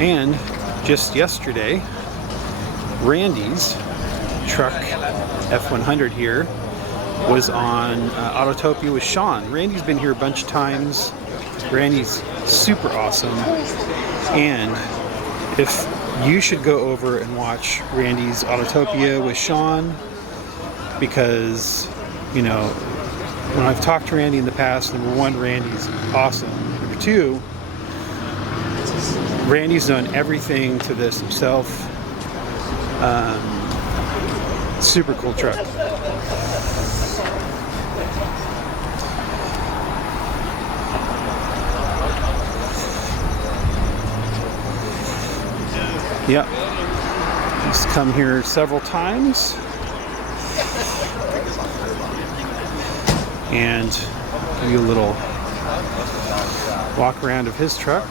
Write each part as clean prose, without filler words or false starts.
And just yesterday, Randy's truck F100 here was on Autotopia with Sean. Randy's been here a bunch of times. Randy's super awesome. And if you should go over and watch Randy's Autotopia with Sean, because, you know, when I've talked to Randy in the past, number one, Randy's awesome. Number two, Randy's done everything to this himself. Super cool truck. Yep. Just come here several times. And give you a little walk around of his truck.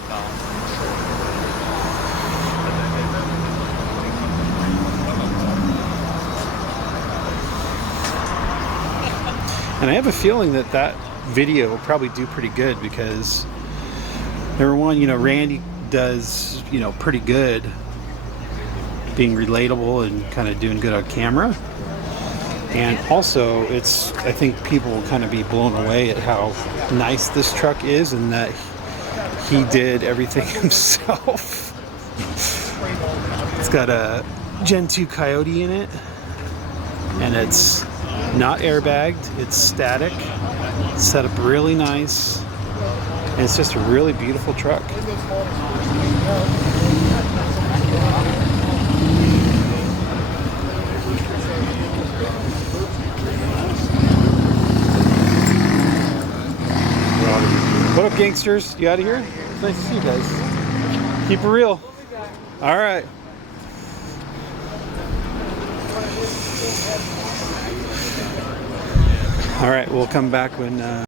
And I have a feeling that that video will probably do pretty good because, number one, you know, Randy does, you know, pretty good being relatable and kind of doing good on camera. And also, I think people will kind of be blown away at how nice this truck is and that he did everything himself. It's got a Gen 2 Coyote in it, and it's not airbagged, it's static, it's set up really nice, and it's just a really beautiful truck. What up, gangsters? You out of here? It's nice to see you guys. Keep it real. All right. All right, we'll come back when